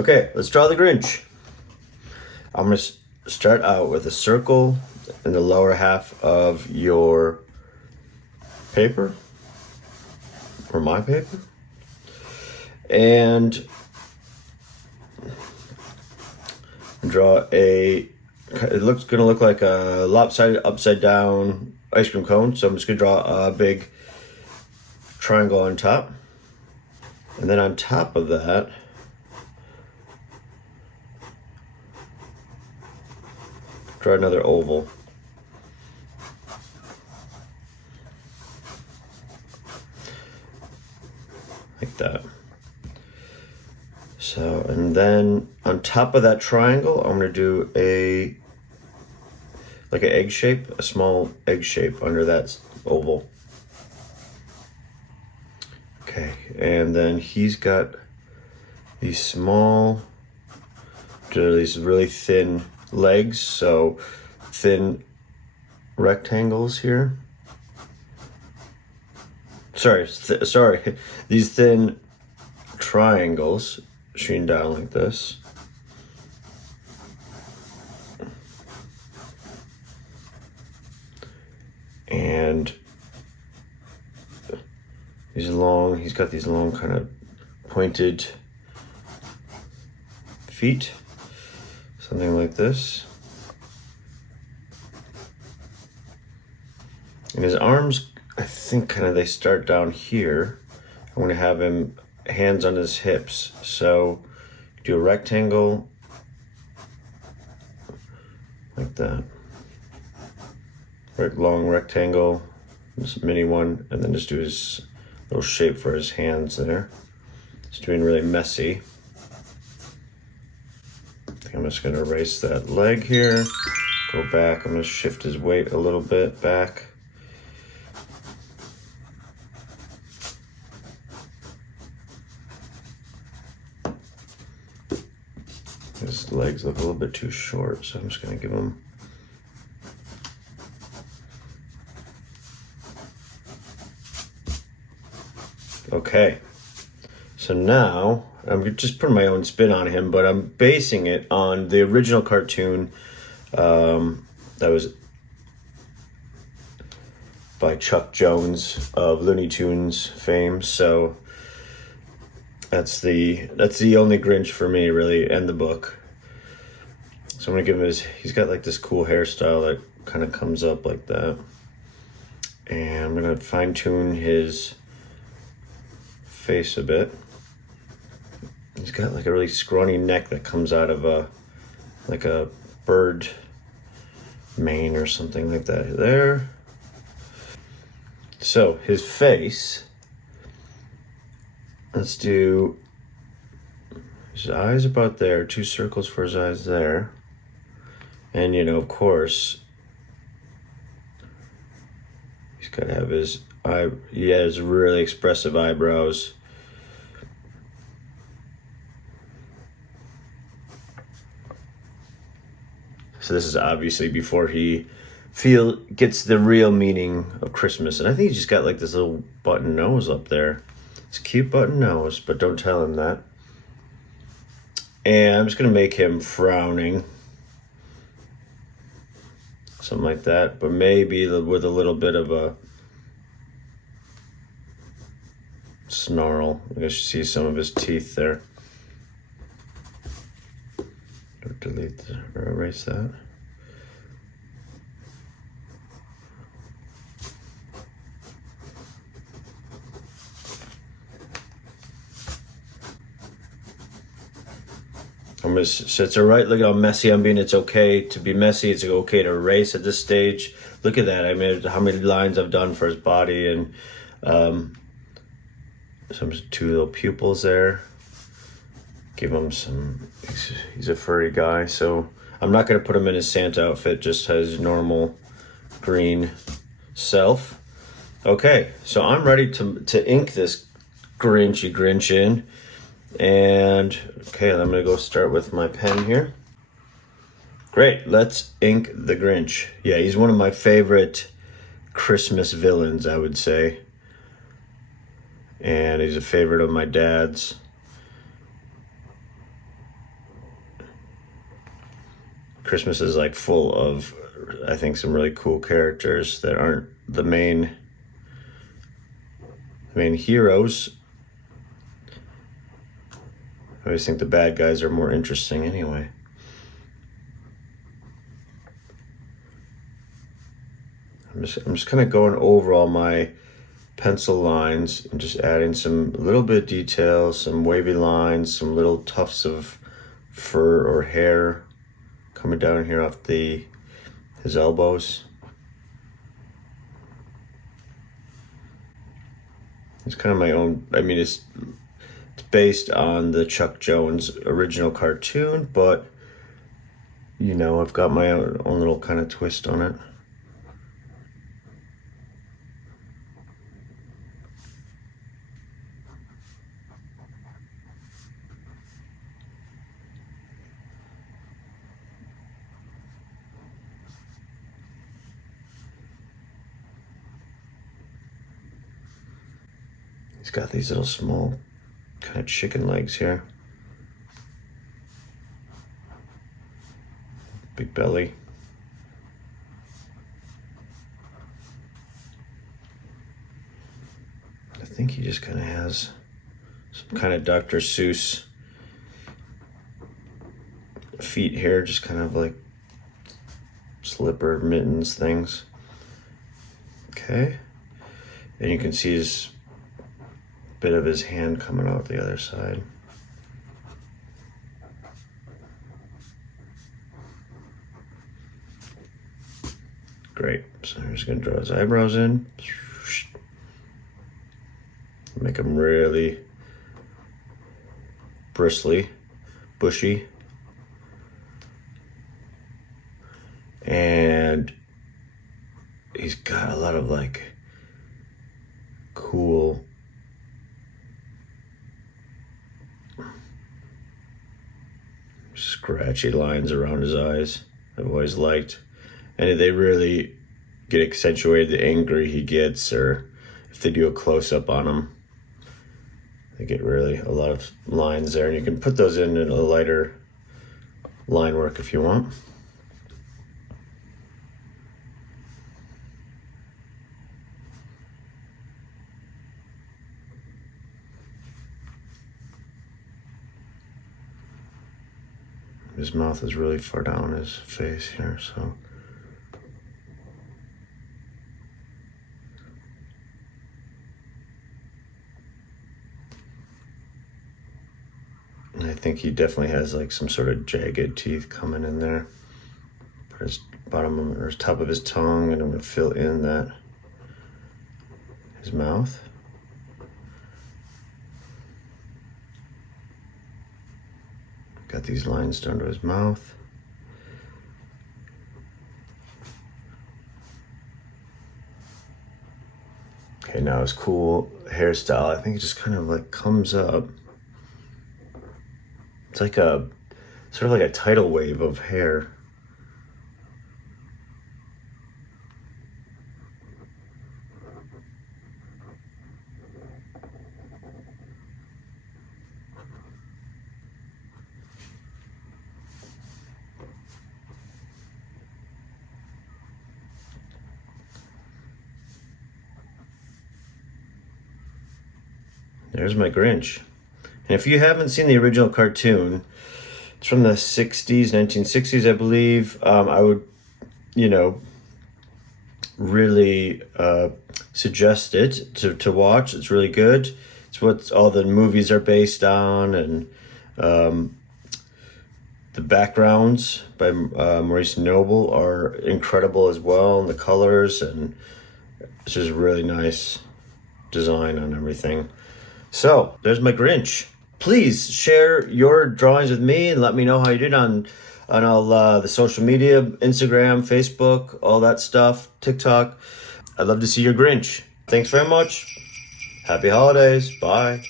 Okay, let's draw the Grinch. I'm going to start out with a circle in the lower half of your paper, or my paper, and draw it looks going to look like a lopsided upside down ice cream cone, so I'm just going to draw a big triangle on top, and then on top of that draw another oval. Like that. So, and then on top of that triangle, I'm going to do like an egg shape, a small egg shape under that oval. Okay, and then he's got these really thin legs, so thin rectangles here. Sorry, these thin triangles shooting down like this. And he's got these long kind of pointed feet, something like this. And his arms, I think they start down here. I'm going to have him hands on his hips. So do a rectangle like that. Long rectangle, this mini one, and then just do his little shape for his hands there. It's doing really messy. I think I'm just going to erase that leg here. Go back. I'm going to shift his weight a little bit back. His legs look a little bit too short, so I'm just going to give him okay. So now I'm just putting my own spin on him, but I'm basing it on the original cartoon that was by Chuck Jones of Looney Tunes fame. So that's the only Grinch for me, really, and the book. So I'm gonna give him he's got like this cool hairstyle that kind of comes up like that, and I'm gonna fine tune his face a bit. He's got like a really scrawny neck that comes out of like a bird mane or something like that there. So his face, let's do his eyes about there, 2 circles for his eyes there. And of course, he's got to have his his really expressive eyebrows. So this is obviously before he gets the real meaning of Christmas. And I think he's just got like this little button nose up there. It's a cute button nose, but don't tell him that. And I'm just gonna make him frowning. Something like that, but maybe with a little bit of a snarl. I guess you see some of his teeth there. Delete or erase that. So it's all right. Look how messy I'm being. It's okay to be messy. It's okay to erase at this stage. Look at that. I made how many lines I've done for his body, and some 2 little pupils there. Give him some. He's a furry guy, so I'm not going to put him in his Santa outfit. Just his normal green self. Okay, so I'm ready to ink this Grinch in. And okay, I'm gonna go start with my pen here. Great, let's ink the Grinch. Yeah, he's one of my favorite Christmas villains, I would say. And he's a favorite of my dad's. Christmas is like full of, I think, some really cool characters that aren't the main heroes. I always think the bad guys are more interesting anyway. I'm just kind of going over all my pencil lines and just adding some little bit of detail, some wavy lines, some little tufts of fur or hair coming down here off his elbows. It's kind of my own, I mean, it's based on the Chuck Jones original cartoon, but you know, I've got my own little kind of twist on it. He's got these little small kind of chicken legs here. Big belly. I think he just kind of has some kind of Dr. Seuss feet here, just kind of like slipper mittens things. Okay. And you can see his bit of his hand coming out the other side. Great. So I'm just going to draw his eyebrows in. Make them really bristly, bushy. And he's got a lot of like cool scratchy lines around his eyes. I've always liked, and they really get accentuated the angry he gets, or if they do a close-up on him, they get really a lot of lines there, and you can put those in a lighter line work if you want. His mouth is really far down his face here, so. And I think he definitely has like some sort of jagged teeth coming in there. For his bottom or his top of his tongue, and I'm gonna fill in his mouth. Got these lines down to his mouth. Okay, now his cool hairstyle, I think it just kind of like comes up. It's like a, sort of like a tidal wave of hair. There's my Grinch. And if you haven't seen the original cartoon, it's from the 60s, 1960s, I believe. I would, really suggest it to watch. It's really good. It's what all the movies are based on, and the backgrounds by Maurice are incredible as well, and the colors, and it's just really nice design on everything. So there's my Grinch. Please share your drawings with me and let me know how you did on all the social media, Instagram, Facebook, all that stuff, TikTok. I'd love to see your Grinch. Thanks very much. Happy holidays. Bye.